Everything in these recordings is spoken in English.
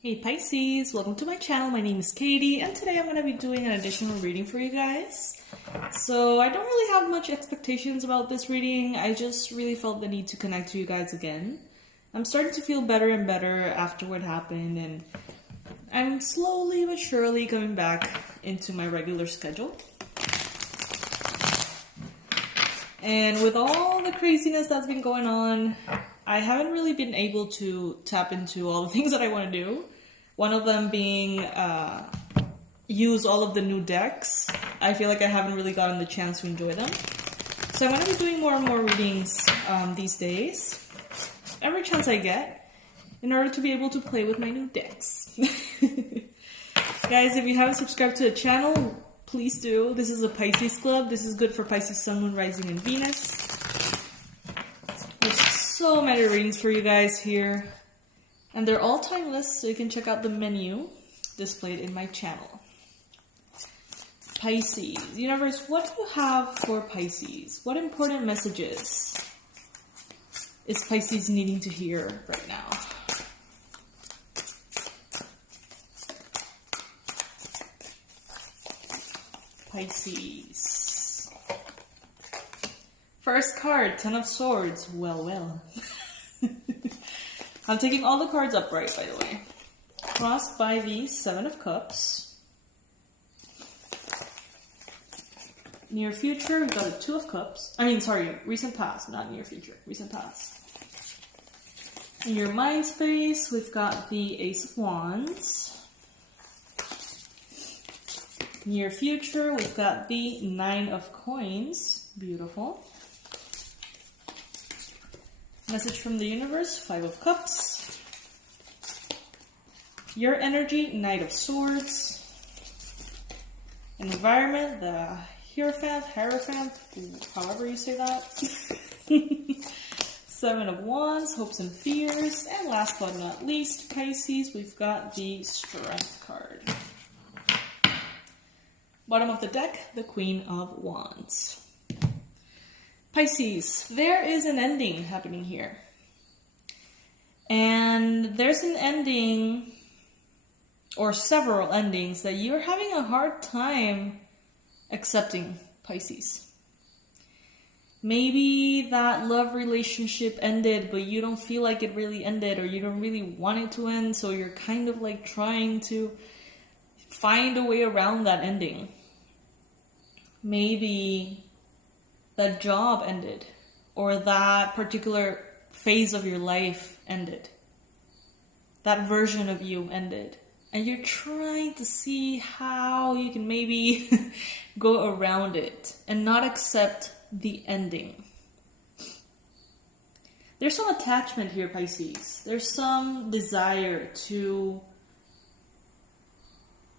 Hey Pisces, welcome to my channel. My name is Katie and today I'm going to be doing an additional reading for you guys. So I don't really have much expectations about this reading. I just really felt the need to connect to you guys again. I'm starting to feel better and better after what happened, and I'm slowly but surely coming back into my regular schedule. And with all the craziness that's been going on, I haven't really been able to tap into all the things that I want to do. One of them being use all of the new decks. I feel like I haven't really gotten the chance to enjoy them. So I'm going to be doing more and more readings these days, every chance I get, in order to be able to play with my new decks. Guys, if you haven't subscribed to the channel, please do. This is a Pisces club. This is good for Pisces, Sun, Moon, Rising, and Venus. There's so many readings for you guys here. And they're all timeless, so you can check out the menu displayed in my channel. Pisces. Universe, what do you have for Pisces? What important messages is Pisces needing to hear right now? Pisces. First card, Ten of Swords. Well. I'm taking all the cards upright, by the way. Crossed by the Seven of Cups. Near future, we've got a Two of Cups. Recent past, not near future. Recent past. In your mind space, we've got the Ace of Wands. Near future, we've got the Nine of Coins. Beautiful. Message from the universe, Five of Cups. Your energy, Knight of Swords. Environment, the Hierophant, however you say that. Seven of Wands, Hopes and Fears. And last but not least, Pisces, we've got the Strength card. Bottom of the deck, the Queen of Wands. Pisces, there is an ending happening here. And there's an ending, or several endings, that you're having a hard time accepting, Pisces. Maybe that love relationship ended, but you don't feel like it really ended, or you don't really want it to end, so you're kind of like trying to find a way around that ending. Maybe that job ended, or that particular phase of your life ended. That version of you ended. And you're trying to see how you can maybe go around it and not accept the ending. There's some attachment here, Pisces. There's some desire to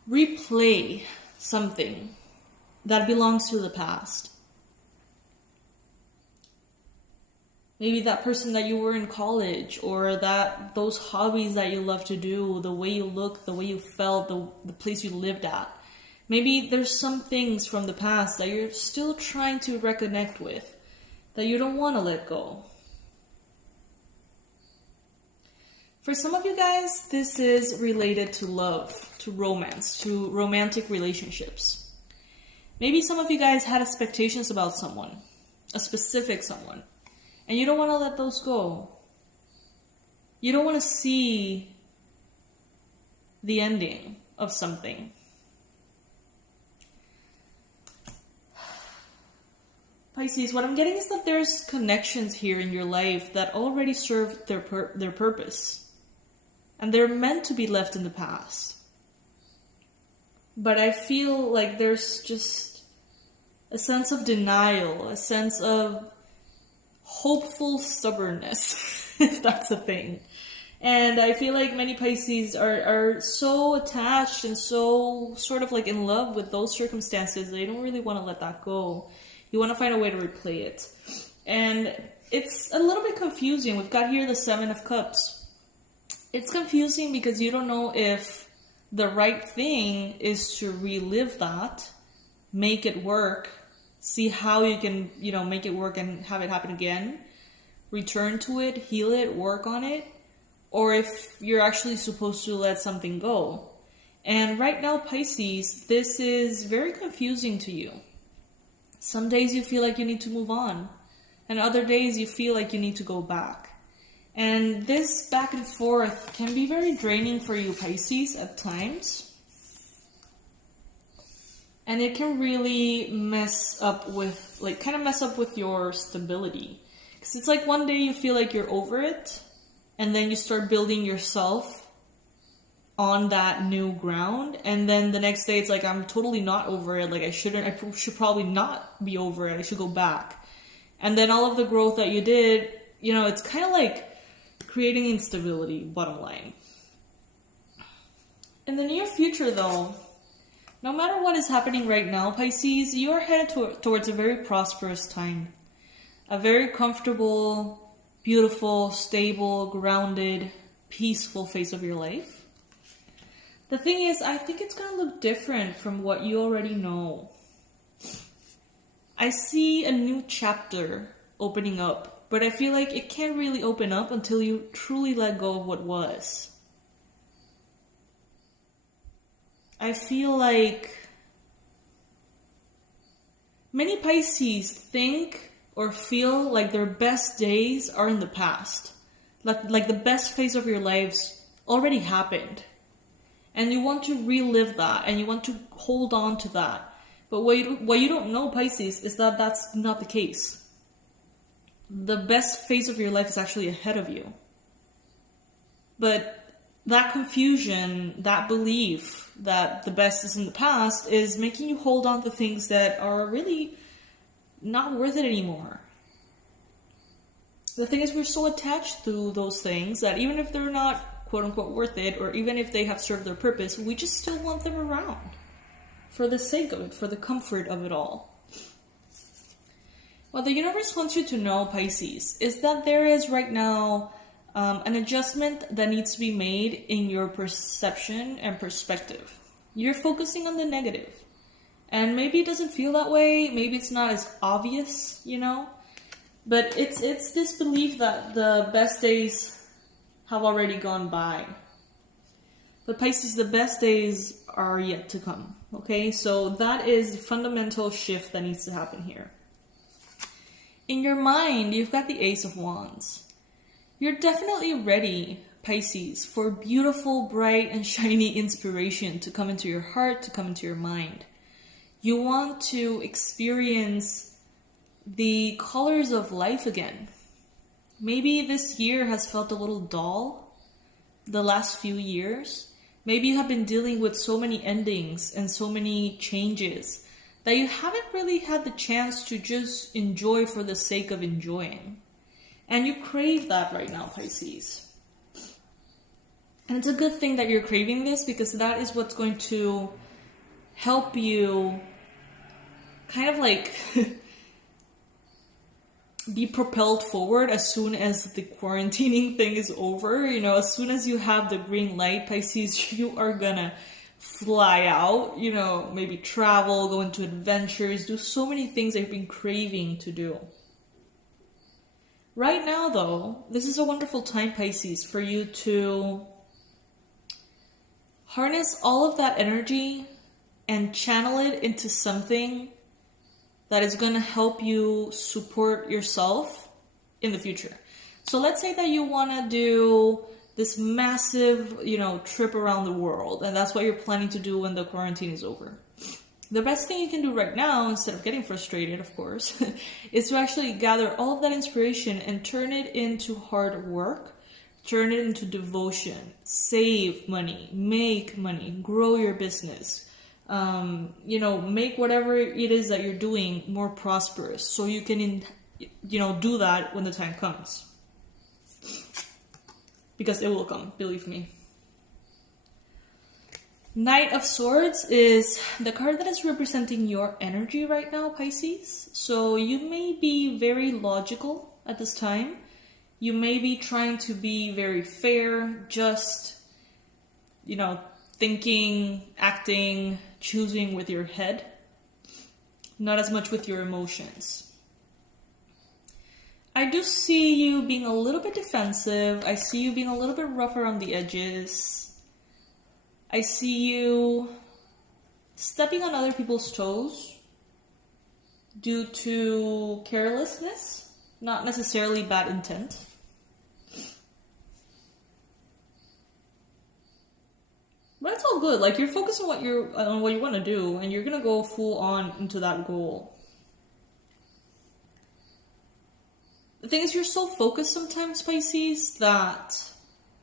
replay something that belongs to the past. Maybe that person that you were in college, or those hobbies that you love to do, the way you look, the way you felt, the place you lived at. Maybe there's some things from the past that you're still trying to reconnect with, that you don't want to let go. For some of you guys, this is related to love, to romance, to romantic relationships. Maybe some of you guys had expectations about someone, a specific someone. And you don't want to let those go. You don't want to see the ending of something. Pisces, what I'm getting is that there's connections here in your life that already serve their purpose. And they're meant to be left in the past. But I feel like there's just a sense of denial, a sense of hopeful stubbornness, if that's a thing. And I feel like many Pisces are so attached and so sort of like in love with those circumstances, they don't really want to let that go. You want to find a way to replay it. And it's a little bit confusing. We've got here the Seven of Cups. It's confusing because you don't know if the right thing is to relive that, make it work, see how you can, make it work and have it happen again, return to it, heal it, work on it, or if you're actually supposed to let something go. And right now, Pisces, this is very confusing to you. Some days you feel like you need to move on, and other days you feel like you need to go back. And this back and forth can be very draining for you, Pisces, at times. And it can really mess up with your stability. Because it's like one day you feel like you're over it, and then you start building yourself on that new ground, and then the next day it's like, I'm totally not over it, like I should probably not be over it, I should go back. And then all of the growth that you did, it's kind of like creating instability, bottom line. In the near future though, no matter what is happening right now, Pisces, you are headed towards a very prosperous time. A very comfortable, beautiful, stable, grounded, peaceful phase of your life. The thing is, I think it's going to look different from what you already know. I see a new chapter opening up, but I feel like it can't really open up until you truly let go of what was. I feel like many Pisces think or feel like their best days are in the past. Like the best phase of your lives already happened. And you want to relive that, and you want to hold on to that. But what you don't know, Pisces, is that that's not the case. The best phase of your life is actually ahead of you. But that confusion, that belief that the best is in the past is making you hold on to things that are really not worth it anymore. The thing is, we're so attached to those things that even if they're not quote-unquote worth it, or even if they have served their purpose, we just still want them around for the sake of it, for the comfort of it all. What the universe wants you to know, Pisces, is that there is right now an adjustment that needs to be made in your perception and perspective. You're focusing on the negative, and maybe it doesn't feel that way, maybe it's not as obvious, but it's this belief that the best days have already gone by. But Pisces, the best days are yet to come. Okay, so that is the fundamental shift that needs to happen here. In your mind, you've got the Ace of Wands. You're definitely ready, Pisces, for beautiful, bright, and shiny inspiration to come into your heart, to come into your mind. You want to experience the colors of life again. Maybe this year has felt a little dull, the last few years. Maybe you have been dealing with so many endings and so many changes that you haven't really had the chance to just enjoy for the sake of enjoying. And you crave that right now, Pisces. And it's a good thing that you're craving this, because that is what's going to help you kind of like be propelled forward as soon as the quarantining thing is over. As soon as you have the green light, Pisces, you are gonna fly out, maybe travel, go into adventures, do so many things that you've been craving to do. Right now, though, this is a wonderful time, Pisces, for you to harness all of that energy and channel it into something that is going to help you support yourself in the future. So let's say that you want to do this massive, trip around the world, and that's what you're planning to do when the quarantine is over. The best thing you can do right now, instead of getting frustrated, of course, is to actually gather all of that inspiration and turn it into hard work, turn it into devotion, save money, make money, grow your business. Make whatever it is that you're doing more prosperous, so you can, do that when the time comes. Because it will come, believe me. Knight of Swords is the card that is representing your energy right now, Pisces. So you may be very logical at this time. You may be trying to be very fair, just, thinking, acting, choosing with your head, not as much with your emotions. I do see you being a little bit defensive. I see you being a little bit rough around the edges. I see you stepping on other people's toes due to carelessness, not necessarily bad intent. But it's all good. Like, you're focused on what you want to do, and you're gonna go full on into that goal. The thing is, you're so focused sometimes, Pisces, that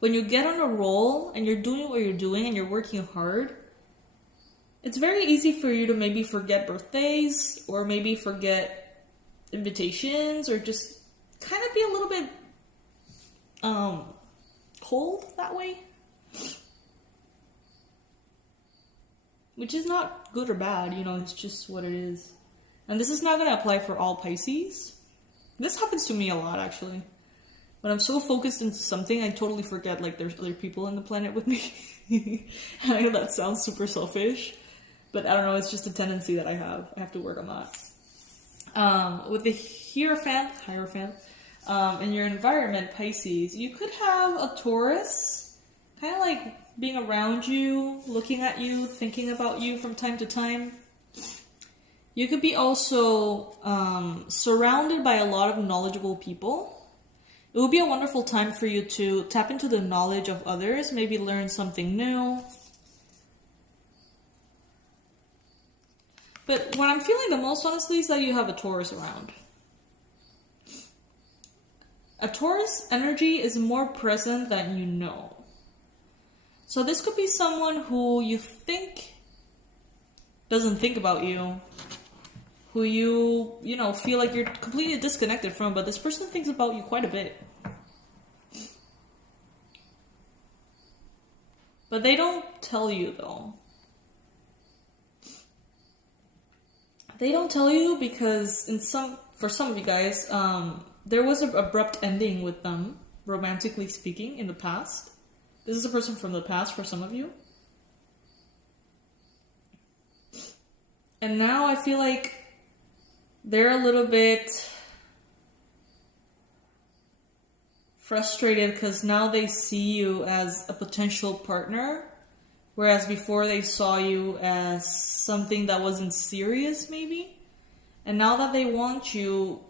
when you get on a roll and you're doing what you're doing and you're working hard, it's very easy for you to maybe forget birthdays or maybe forget invitations or just kind of be a little bit cold that way. Which is not good or bad, you know, it's just what it is. And this is not going to apply for all Pisces. This happens to me a lot, actually. When I'm so focused into something, I totally forget, like, there's other people on the planet with me. I know that sounds super selfish, but I don't know, it's just a tendency that I have. I have to work on that. With the Hierophant, in your environment, Pisces, you could have a Taurus, kind of like being around you, looking at you, thinking about you from time to time. You could be also surrounded by a lot of knowledgeable people. It would be a wonderful time for you to tap into the knowledge of others, maybe learn something new. But what I'm feeling the most, honestly, is that you have a Taurus around. A Taurus energy is more present than you know. So this could be someone who you think doesn't think about you, who you know, feel like you're completely disconnected from, but this person thinks about you quite a bit. But they don't tell you, though. They don't tell you because for some of you guys, there was an abrupt ending with them, romantically speaking, in the past. This is a person from the past for some of you. And now I feel like they're a little bit frustrated because now they see you as a potential partner, whereas before they saw you as something that wasn't serious, maybe. And now that they want you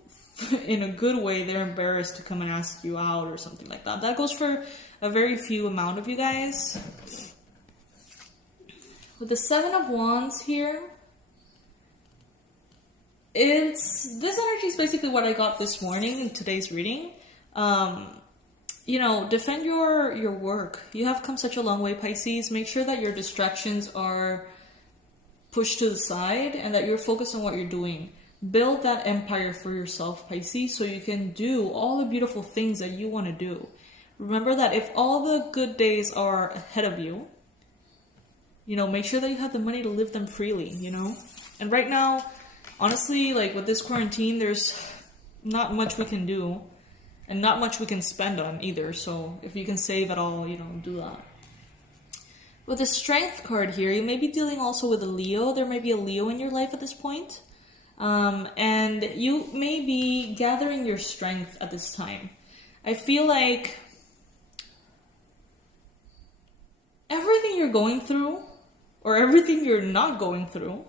in a good way, they're embarrassed to come and ask you out or something like that. That goes for a very few amount of you guys. With the Seven of Wands here, this energy is basically what I got this morning in today's reading. You know, defend your work. You have come such a long way, Pisces. Make sure that your distractions are pushed to the side and that you're focused on what you're doing. Build that empire for yourself, Pisces, so you can do all the beautiful things that you want to do. Remember that if all the good days are ahead of you, you know, make sure that you have the money to live them freely, you know? And right now, honestly, like with this quarantine, there's not much we can do and not much we can spend on either. So if you can save at all, you know, do that. With the Strength card here, you may be dealing also with a Leo. There may be a Leo in your life at this point. And you may be gathering your strength at this time. I feel like everything you're going through, or everything you're not going through,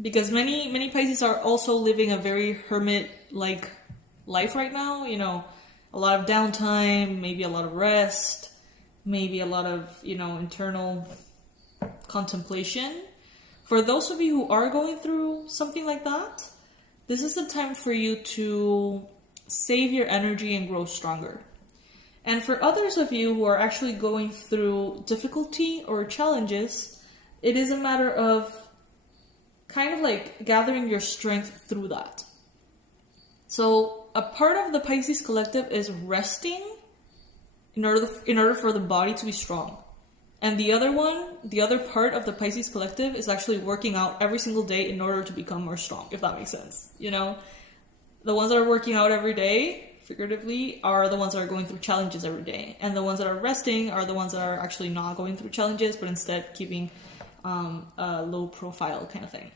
because many Pisces are also living a very hermit-like life right now, you know, a lot of downtime, maybe a lot of rest, maybe a lot of, you know, internal contemplation. For those of you who are going through something like that, this is the time for you to save your energy and grow stronger. And for others of you who are actually going through difficulty or challenges, it is a matter of kind of like gathering your strength through that. So a part of the Pisces collective is resting in order for the body to be strong. And the other part of the Pisces collective is actually working out every single day in order to become more strong, if that makes sense. You know, the ones that are working out every day, figuratively, are the ones that are going through challenges every day. And the ones that are resting are the ones that are actually not going through challenges, but instead keeping a low profile kind of thing.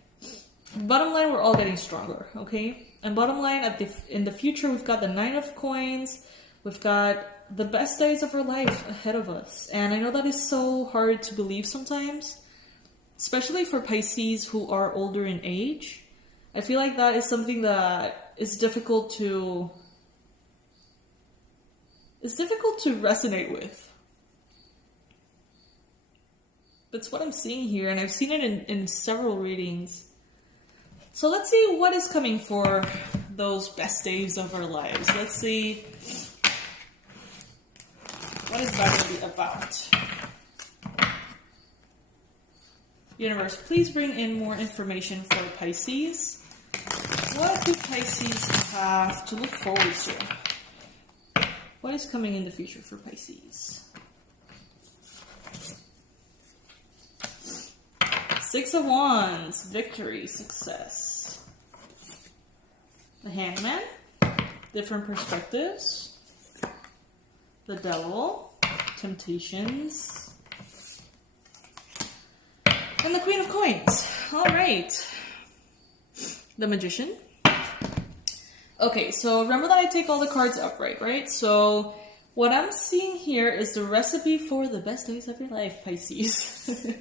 Bottom line, we're all getting stronger, okay? And bottom line, in the future, we've got the Nine of Coins. We've got the best days of our life ahead of us. And I know that is so hard to believe sometimes, especially for Pisces who are older in age. I feel like that is something that is difficult to resonate with. That's what I'm seeing here, and I've seen it in several readings. So let's see what is coming for those best days of our lives. Let's see what is that going to be about. Universe, please bring in more information for Pisces. What do Pisces have to look forward to? What is coming in the future for Pisces? Six of Wands, victory, success. The Hangman, different perspectives. The Devil, temptations. And the Queen of Coins. All right. The Magician. Okay, so remember that I take all the cards upright, right? So what I'm seeing here is the recipe for the best days of your life, Pisces.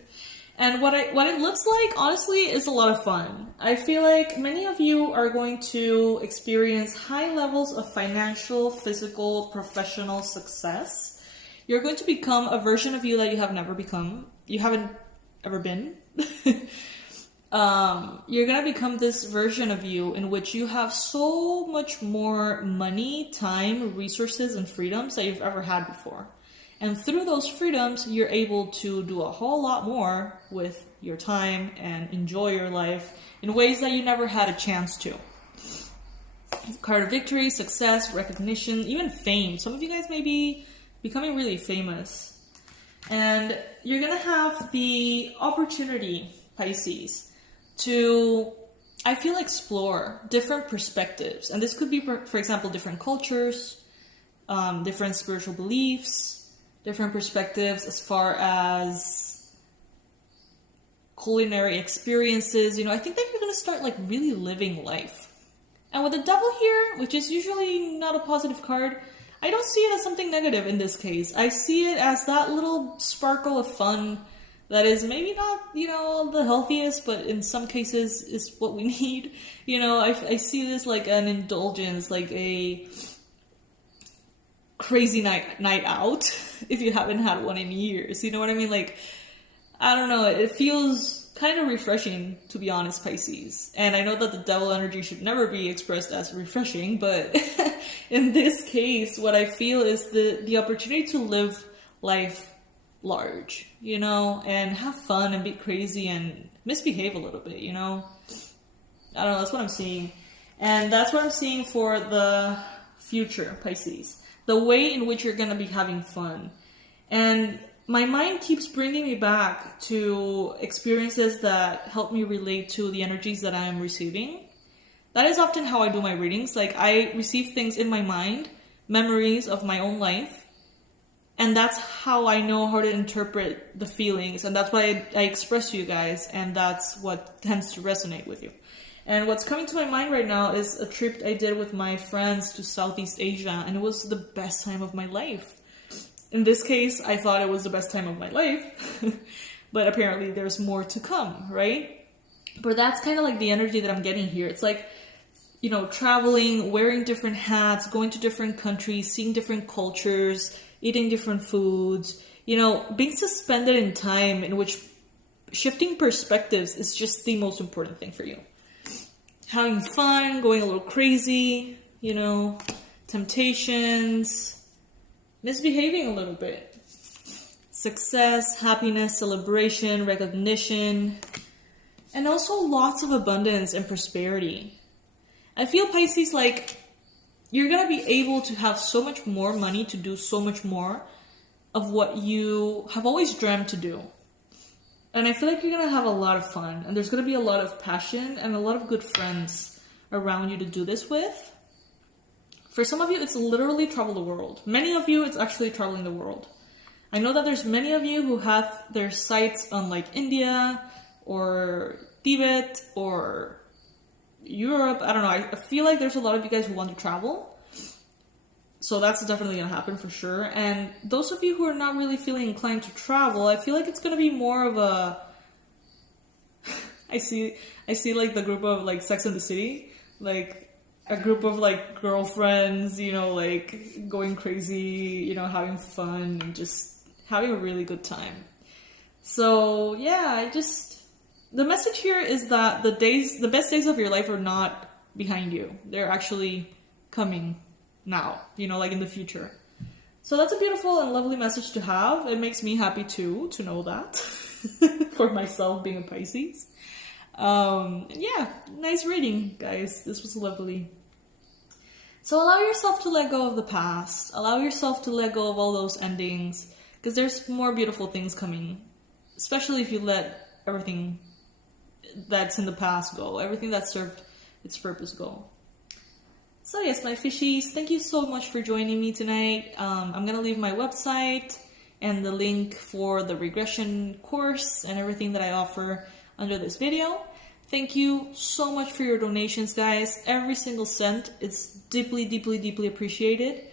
And what it looks like, honestly, is a lot of fun. I feel like many of you are going to experience high levels of financial, physical, professional success. You're going to become a version of you that you have never become. You haven't ever been. You're gonna become this version of you in which you have so much more money, time, resources, and freedoms that you've ever had before. And through those freedoms, you're able to do a whole lot more with your time and enjoy your life in ways that you never had a chance to. Card of victory, success, recognition, even fame. Some of you guys may be becoming really famous. And you're going to have the opportunity, Pisces, to, I feel, explore different perspectives. And this could be, for example, different cultures, different spiritual beliefs, different perspectives as far as culinary experiences. You know, I think that you're going to start like really living life. And with the Devil here, which is usually not a positive card, I don't see it as something negative in this case. I see it as that little sparkle of fun that is maybe not, you know, the healthiest, but in some cases is what we need. You know, I see this like an indulgence, like a crazy night out if you haven't had one in years. You know what I mean? Like, I don't know, it feels kind of refreshing, to be honest, Pisces. And I know that the Devil energy should never be expressed as refreshing, but in this case, what I feel is the opportunity to live life large, you know, and have fun and be crazy and misbehave a little bit, you know. I don't know, that's what I'm seeing. And that's what I'm seeing for the future, Pisces. The way in which you're going to be having fun. And my mind keeps bringing me back to experiences that help me relate to the energies that I am receiving. That is often how I do my readings. Like, I receive things in my mind, memories of my own life, and that's how I know how to interpret the feelings, and that's why I express to you guys, and that's what tends to resonate with you. And what's coming to my mind right now is a trip I did with my friends to Southeast Asia, and it was the best time of my life. In this case, I thought it was the best time of my life, but apparently there's more to come, right? But that's kind of like the energy that I'm getting here. It's like, you know, traveling, wearing different hats, going to different countries, seeing different cultures, eating different foods, you know, being suspended in time, in which shifting perspectives is just the most important thing for you. Having fun, going a little crazy, you know, temptations, misbehaving a little bit. Success, happiness, celebration, recognition, and also lots of abundance and prosperity. I feel, Pisces, like you're going to be able to have so much more money to do so much more of what you have always dreamt to do. And I feel like you're going to have a lot of fun. And there's going to be a lot of passion and a lot of good friends around you to do this with. For some of you, it's literally travel the world. Many of you, it's actually traveling the world. I know that there's many of you who have their sights on like India or Tibet or Europe. I don't know. I feel like there's a lot of you guys who want to travel. So that's definitely going to happen for sure. And those of you who are not really feeling inclined to travel, I feel like it's going to be more of a... I see like the group of like Sex and the City, like a group of like girlfriends, you know, like going crazy, you know, having fun and just having a really good time. So yeah, the message here is that the best days of your life are not behind you. They're actually coming now, you know, like in the future. So that's a beautiful and lovely message to have. It makes me happy too, to know that for myself being a Pisces. Yeah, nice reading, guys. This was lovely. So allow yourself to let go of the past. Allow yourself to let go of all those endings, because there's more beautiful things coming, especially if you let everything that's in the past go, everything that served its purpose go. So yes, my fishies, thank you so much for joining me tonight. I'm gonna leave my website and the link for the regression course and everything that I offer under this video. Thank you so much for your donations, guys. Every single cent is deeply, deeply, deeply appreciated.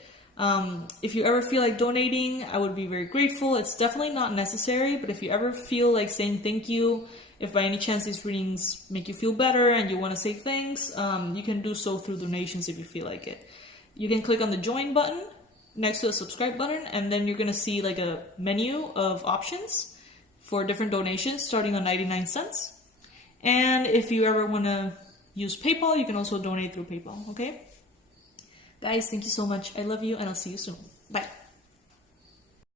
If you ever feel like donating, I would be very grateful. It's definitely not necessary, but if you ever feel like saying thank you, if by any chance these readings make you feel better and you want to say thanks, you can do so through donations if you feel like it. You can click on the join button next to the subscribe button, and then you're going to see like a menu of options for different donations starting on 99 cents. And if you ever want to use PayPal, you can also donate through PayPal, okay? Guys, thank you so much. I love you, and I'll see you soon. Bye.